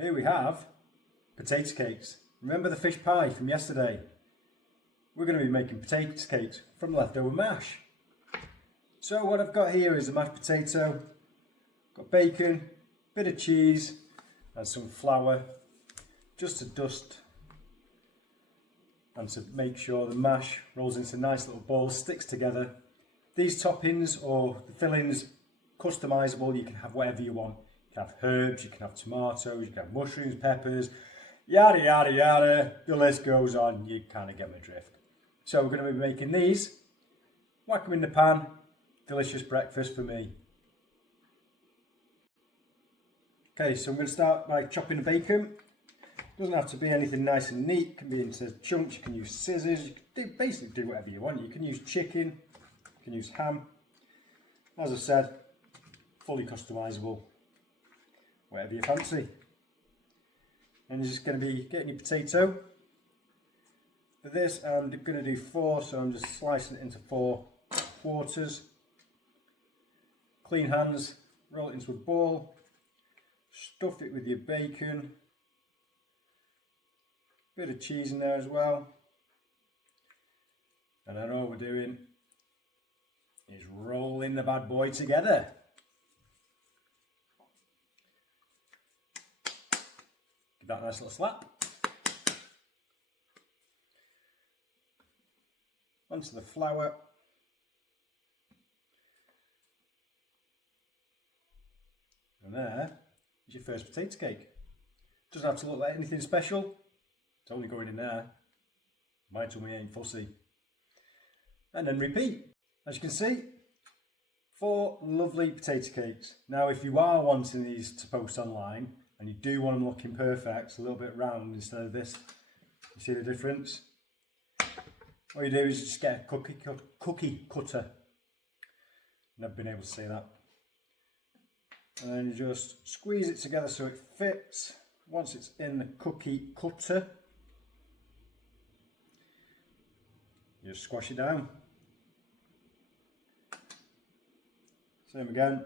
Here we have potato cakes. Remember the fish pie from yesterday? We're going to be making potato cakes from leftover mash. So what I've got here is a mashed potato, got bacon, bit of cheese and some flour just to dust and to make sure the mash rolls into nice little balls, sticks together. These toppings or the fillings, customizable, you can have whatever you want. You can have herbs, you can have tomatoes, you can have mushrooms, peppers, yada yada yada, the list goes on, you kind of get my drift. So we're going to be making these, whack them in the pan, delicious breakfast for me. Okay, so I'm going to start by chopping the bacon. Doesn't have to be anything nice and neat, it can be into chunks, you can use scissors, you can basically do whatever you want. You can use chicken, you can use ham. As I said, fully customizable, whatever you fancy. And you're just going to be getting your potato. For this, I'm going to do 4, so I'm just slicing it into 4 quarters. Clean hands, roll it into a ball, stuff it with your bacon, bit of cheese in there as well. And then all we're doing is rolling the bad boy together. Give that a nice little slap. Onto the flour. And there is your first potato cake. Doesn't have to look like anything special. It's only going in there. My tummy ain't fussy. And then repeat. As you can see, 4 lovely potato cakes. Now if you are wanting these to post online and you do want them looking perfect, a little bit round instead of this, you see the difference? All you do is just get a cookie cutter. Never been able to say that. And then you just squeeze it together so it fits. Once it's in the cookie cutter, you just squash it down. Same again.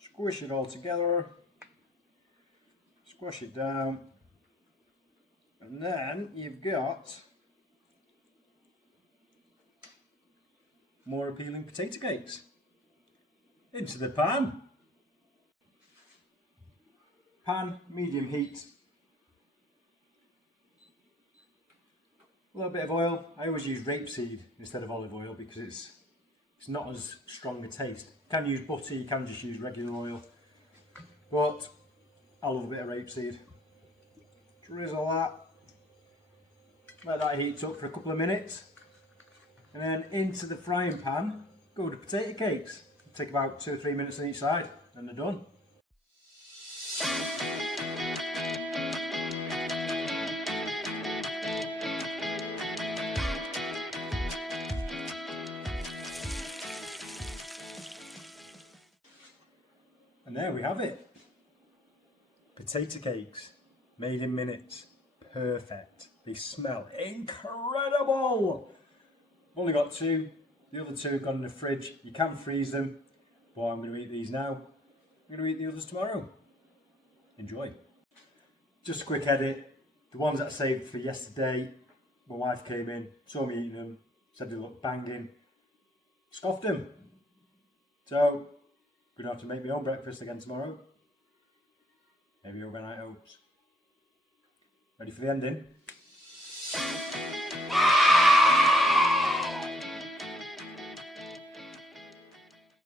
Squish it all together. Squash it down. And then you've got more appealing potato cakes. Into the pan. Pan, medium heat. A little bit of oil. I always use rapeseed instead of olive oil because it's not as strong a taste. You can use butter, you can just use regular oil. But I love a bit of rapeseed. Drizzle that. Let that heat up for a couple of minutes. And then into the frying pan go the potato cakes. It'll take about 2 or 3 minutes on each side and they're done. And there we have it. Potato cakes made in minutes. Perfect. They smell incredible. I've only got 2. The other 2 have gone in the fridge. You can freeze them, but I'm going to eat these now. I'm going to eat the others tomorrow. Enjoy. Just a quick edit. The ones that I saved for yesterday, my wife came in, saw me eating them, said they looked banging, scoffed them. So, I'm going to have to make my own breakfast again tomorrow. Maybe overnight oats. Ready for the ending?